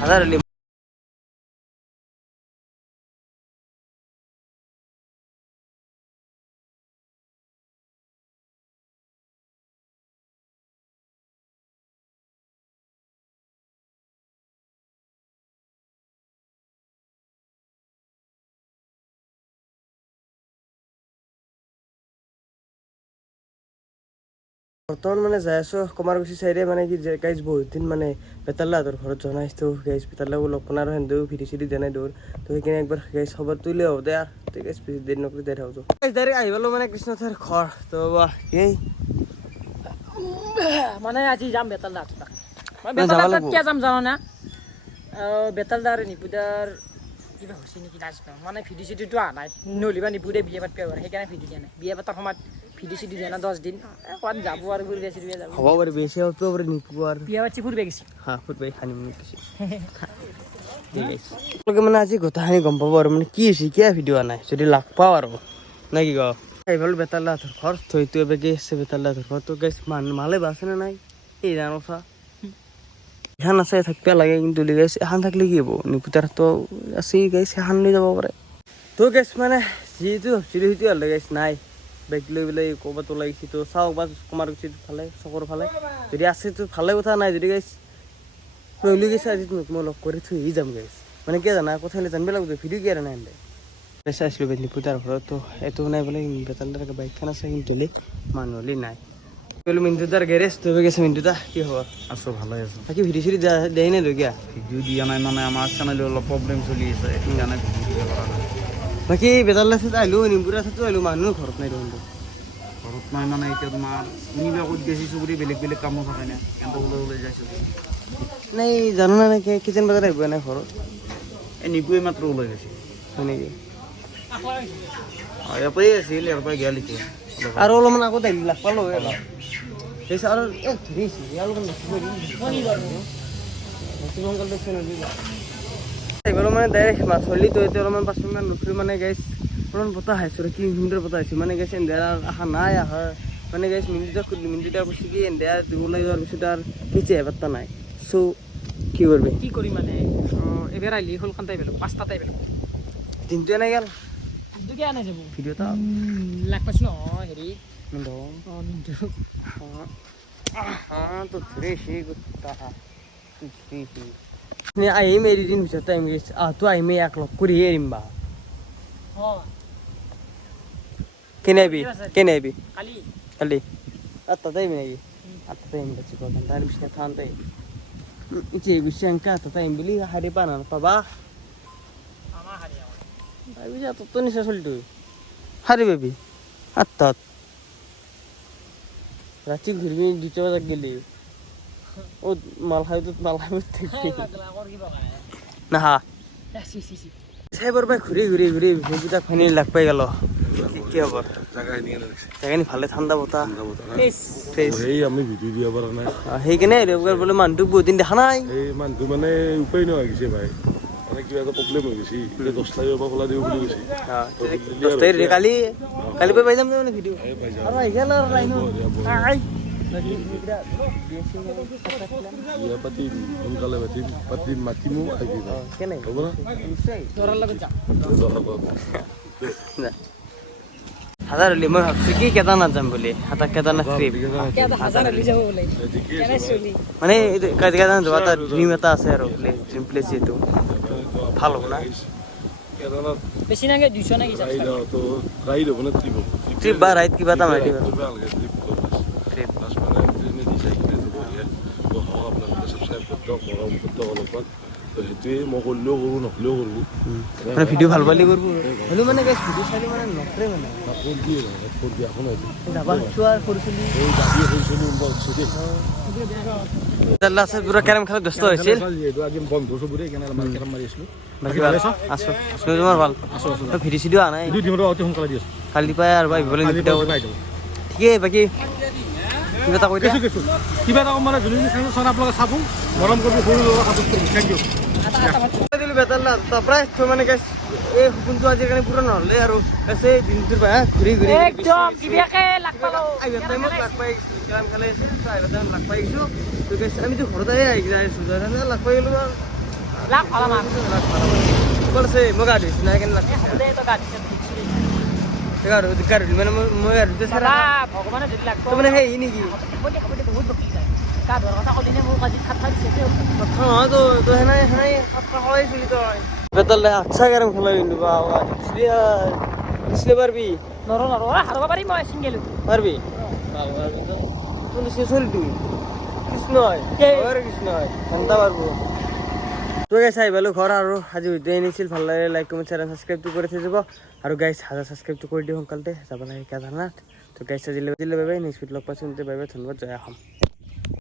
হাজাৰ হলি বৰ্তমান মানে যাই আছো কমাৰকুছি চাইডে মানে কি গাইজ বহুত দিন মানে বেতাল্লাহঁতৰ ঘৰত জনাইছো গাইজ বেতাল্লাও লগ পোৱা আৰু সেন্দেও ভিডি চিডি দিয়া নাই দৌৰ তো সেইকাৰণে একবাৰ গাইজ খবৰ তুলি আহো দে তো গাইজ দেৰি নকৰি দেৰি থাকোঁ গাইজ ডাইৰেক্ট আহি পালো মানে কৃষ্ণথাৰ ঘৰ তো বাহ এই মানে আজি যাম বেতালদাহঁতৰ তাত মই বেতালদাত কিয় যাম জানো না বেতালদাৰ নিপুদাৰ কিবা হৈছে নেকি নাজানো মানে ভিডি চিডিটো অহা নাই নলিবা নিপুদে বিয়া পাতিব আৰু সেইকাৰণে ভিডি দিয়া নাই বিয়া পাতাৰ সময়ত ভিডি চিডি দিয়া নাই 10 দিন ক'ত যাব আৰু ফুৰিব যাব হ'ব বাৰু বেছি হ'ব বাৰু নিপু আৰু বিয়া পাতি ফুৰিব গৈছে হা ফুৰিব হানিমুন গৈছে আপোনালোকে মানে আজি গোটেইখিনি গম পাব আৰু মানে কি হৈছে কিয় ভিডিঅ' অহা নাই যদি লাগ পাওঁ আৰু নে কি কওঁ আহিবল বেতাল্লাহঁতৰ ঘৰ থৈতো এবাৰ কি আছে বেতাল্লাহঁতৰ ঘৰ তো গাইছ মালে বাছেনে নাই এই জানো চা এখন আছে থাকিব লাগে কিন্তু গাইছ এখন থাকিলে কি হ'ব নিপুতাৰ তো আছে গাইছ এখন লৈ যাব পাৰে তো গাইছ মানে যিটো ভাবছিলোঁ সেইটো হ'লে গাইছ নাই বেগ লৈ পেলাই ক'ৰবাত ওলাই গৈছে তো চাওক বা কমাৰকুছিৰ ফালে চকৰ ফালে যদি আছে তো ভালে কথা নাই যদি গাইছ লৈ গৈছে আজি মই লগ কৰি থৈ যাম গাইছ মানে কিয় জানা কথালৈ জানিব লাগিব ভিডিঅ' কিয় নাই এনে চাইছিলোঁ নিপুতাৰ ঘৰত তো এইটো নাই বোলে বেতালদাৰ বাইকখন আছে কিন্তু মানুহ হ'লে নাই বোলো মিণ্টুদাৰ গেৰেজ তো হৈ গৈছে মিণ্টুদা কি খবৰ আছোঁ ভালে আছোঁ বাকী ভিডিঅ' চিডিঅ' দেই নাই কিয়া ভিডিঅ' দিয়া নাই মানে আমাৰ চেনেলত অলপ প্ৰব্লেম চলি আছে সেইকাৰণে ভিডিঅ' দিব পৰা নাই বাকী বেতালদাৰ চাইড আহিলোঁ নিম্পুৰা চাইডটো আহিলোঁ মানুহ ঘৰত নাই দেখোন ঘৰত নাই মানে এতিয়া তোমাৰ কোনোবা ক'ত গেছি চবৰি বেলেগ বেলেগ কামো থাকে না কিন্তু ওলাই যাইছোঁ নাই জানো না নাই কিচেন বজাৰ আহিব নাই ঘৰত এই নিপুৱে মাত্ৰ ওলাই গৈছে হয় নেকি ইয়াৰ পৰাই আছিল ইয়াৰ পৰাই গেল এতিয়া আৰু অলপমান আগত আহিলোঁ লাগ পালোঁ অলপ তাৰপিছত আৰু ধৰিছে আহিবলৈ মানে ডাইৰেক্ট মাছ হ'লি তো এতিয়া অলপমান 5 মিনিটমান ৰখিলোঁ মানে গাইছ অলপমান বতাহ আহিছোঁ কি সুন্দৰ বতাহ আহিছে মানে গাইছ এন্ধাৰ আশা নাই আহাৰ মানে গাইছ মিনিটটা সুধিলোঁ মিনিটটা কৈছে কি এন্ধাৰ ওলাই যোৱাৰ পিছত আৰু কিছু হেবাৰটা নাই চ' কি কৰিবি কি কৰিম মানে এবাৰ আহিলি হলখানতে আহিলোঁ 5টাতে আহিলোঁ দিনটো এনেই গ'ল কিন্তু কিয় নাই যাব ভিডিঅ' এটা লাগ পাইছোঁ নহয় হেৰি মিণ্টু তো ধৰিছে আহিম এদিন পিছত টাইম গৈছে তো আহিমেই এক লগ কৰি এৰিম বা কেনে আহিবি কালি কালি তাতে আহিবি নেকি তাতে আহিম পাচ্ছি কথা তাৰ পিছত থানতে ইচ্ছে বেছি এংকা তাতে আহিম বুলি হাৰি পা নাপাবা আমাৰ হাৰিয়া তাৰপিছত তোৰ নিচিনা চলিটো হাৰি পাবি আঠটাত ৰাতি ঘূৰিবি 2টা বজাত গেলি অ' মাল খাই থাকবি নাহা চাইবৰ পাই ঘূৰি সেইকেইটা ফাইনেলি লাগ পাই গেল কি হ'ব জেগাখিনি ভালে ঠাণ্ডা বতাহ আমি ভিডিঅ' দিব পৰা নাই সেইকাৰণে বোলে মানুহটোক বহুত দিন দেখা নাই এই মানুহটো মানে উপায় নোহোৱা গৈছে ভাই মানে কিবা এটা প্ৰব্লেম হৈ গৈছে এতিয়া 10 তাৰিখৰ পৰা খোলা দিব বুলি কৈছে 10 তাৰিখ কালি পৰা পাই যাম মানে ভিডিঅ' আৰু আহি গেল আৰু লাইন বিয়া পাতিম সোনকালে মাতিমো আহিবি কেনে হ'ব না তোৰাৰ লগত যাম হাজাৰ হ'লি মই ভাবছোঁ কি কেদাৰনাথ যাম বুলি কেদাৰনাথ ট্ৰিপ হাজাৰ হ'লি যাব বোলে কেনে চলি মানে কেদাৰনাথ যোৱা এটা ড্ৰিম এটা আছে আৰু ড্ৰিম প্লেচ যিহেতু ভাল হ'ব না বেছি নাগে 200 নাকি ৰাইড হ'ব না ট্ৰিপ হ'ব ট্ৰিপ বা ৰাইড কিবা এটা মাৰি দিবা ট্ৰিপ বাছ মানে ট্ৰেইনে দি যাই কিনে বঢ়িয়া আপোনালোকে ছাবস্ক্ৰাইব কৰক মৰম কৰক অলপমান তো সেইটোৱে মই কৰিলেও কৰোঁ নকৰিলেও কৰোঁ মানে ভিডিঅ' ভাল পালি কৰিব হ'লেও মানে ভিডিঅ' চাই মানে নকৰে মানে কৰি এখন যাবা চোৱা কৰিছিলি এই গাড়ী কৰিছিলোঁ উঠছি আছে পুৰা কেৰম খেলত ব্যস্ত হৈছিল আজি বন্ধু চবৰে কেনে আমাৰ কেৰম মাৰি আছিলোঁ বাকী ভাল আছোঁ তোমাৰ ভাল ভিডিঅ' চিডিঅ' অহা নাই অতি সোনকালে দি আছোঁ কালি পাই আৰু আহিবলৈ ঠিকেই বাকী কিবা এটা কৈ কৈছোঁ কিবা এটা মানে যোনে চাই আপোনালোকে চাব মৰম কৰিব সৰু লগৰ সাপোৰ্ট কৰিব থেংক ইউ দিলোঁ বেতাল্লা তাৰপৰাই থৈ মানে গেছ এই সপোনটো আজিৰ কাৰণে পূৰণ নহ'লে আৰু আছে দিনটোৰ পৰা ঘূৰি একদম কিবাকে লাগ পালো আহিব টাইমত লাগ পাই গৈছিলোঁ কেৰম খেলাই আছিল আহিব টাইমত লাগ পাই গৈছোঁ তো গেছ আমিতো ঘৰতে আহি যাই আছোঁ লাগ পাই গ'লোঁ লাখ ভালা মাছ বলছে মই গা ধুইছো না কেন লাগছে দে তো গাড়ি দিচ্ছি গাড়ি মানে মই গা ধুইতে সারা ভগৱানে যদি লাগব তো মানে সেই নেকি হ'ব দে বহুত বকি যায় কা ধৰ কথা কলিনে মোক আজি খাত খাই দিছে হ্যাঁ তো তো হেনাই হেনাই সাতটা হওয়াই চলি তো বেতাল আচ্ছা গরম খেলা কিন্তু বাবা দিছিলে পারবি নৰ হাৰব পাৰিম মই চিংগেলো পারবি বাবা পারবি তো তুমি শেষ হল তুই কৃষ্ণ হয় কৃষ্ণ হয় ঠান্ডা পারবো তো গাইছ আহি পালোঁ ঘৰ আৰু আজি ভিডিঅ' আনিছিল ভাল লাগে লাইক কমেণ্ট শ্বেয়াৰ ছাবস্ক্ৰাইবটো কৰি থৈ যাব আৰু গাইছ হাজাৰ ছাবস্ক্ৰাইবটো কৰি দিওঁ সোনকালতে যাব লাগে জানাত তো গাইছ আজিলৈ বাই বাই নেক্সট ভিডিঅ' লগ পাইছোঁ বাই বাই ধন্যবাদ জয় অসম